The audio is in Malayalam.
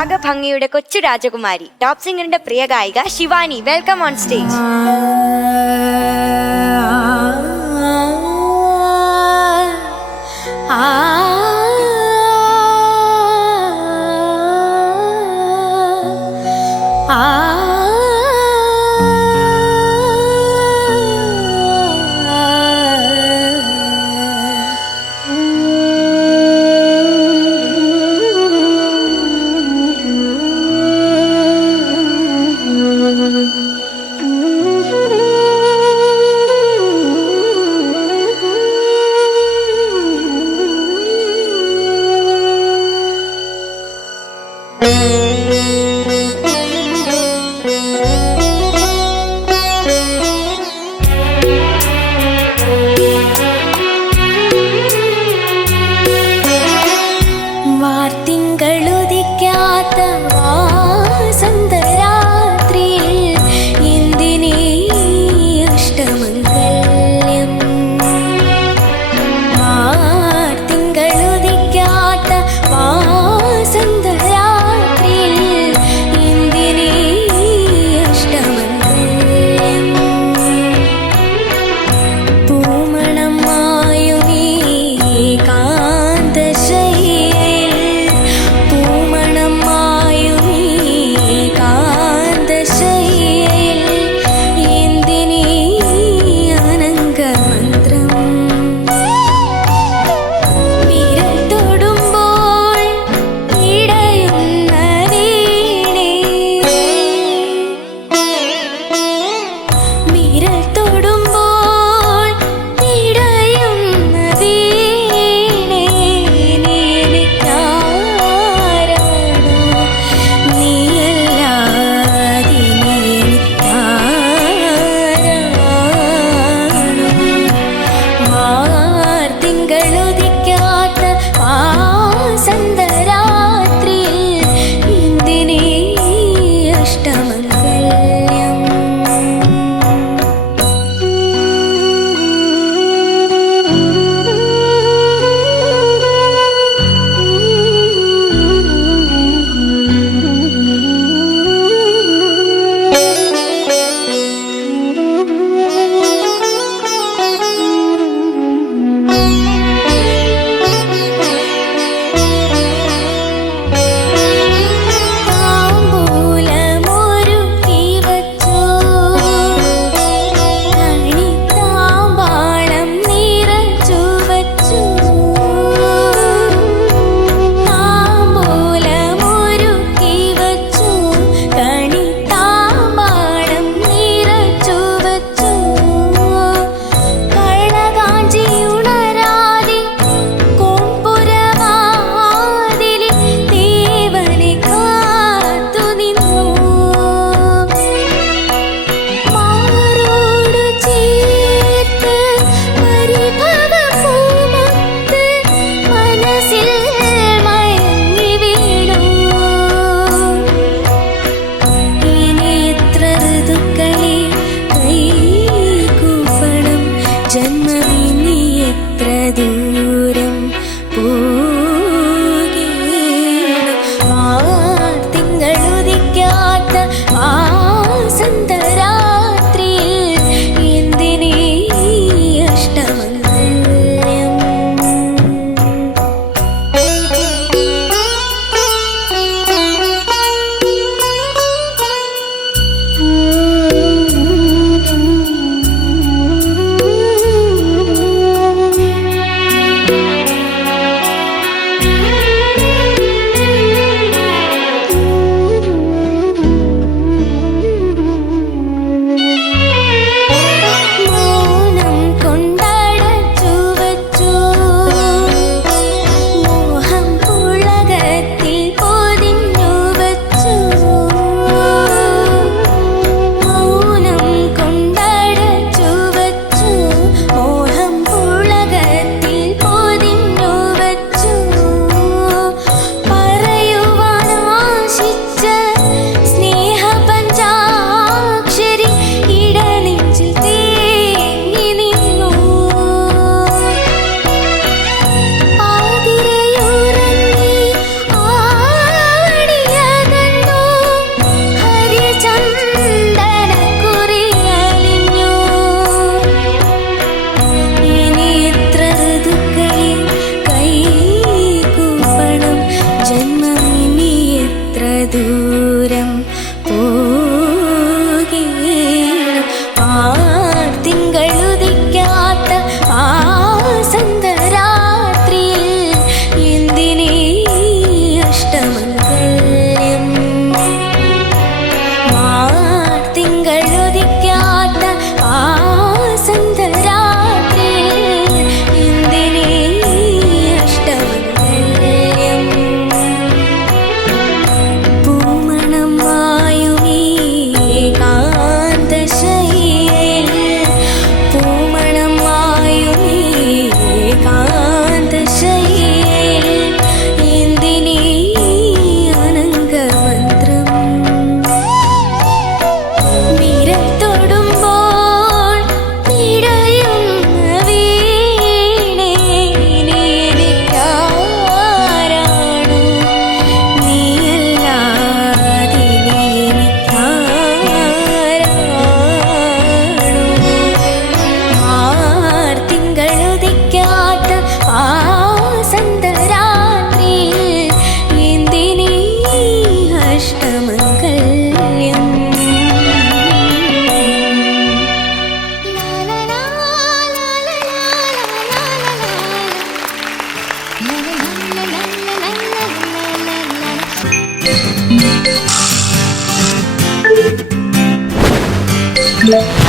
രാഗഭംഗിയുടെ കൊച്ചു രാജകുമാരി ടോപ് സിംഗറിന്റെ പ്രിയ ഗായിക ശിവാനി വെൽക്കം ഓൺ സ്റ്റേജ് ആ തിങ്കൾ Yeah.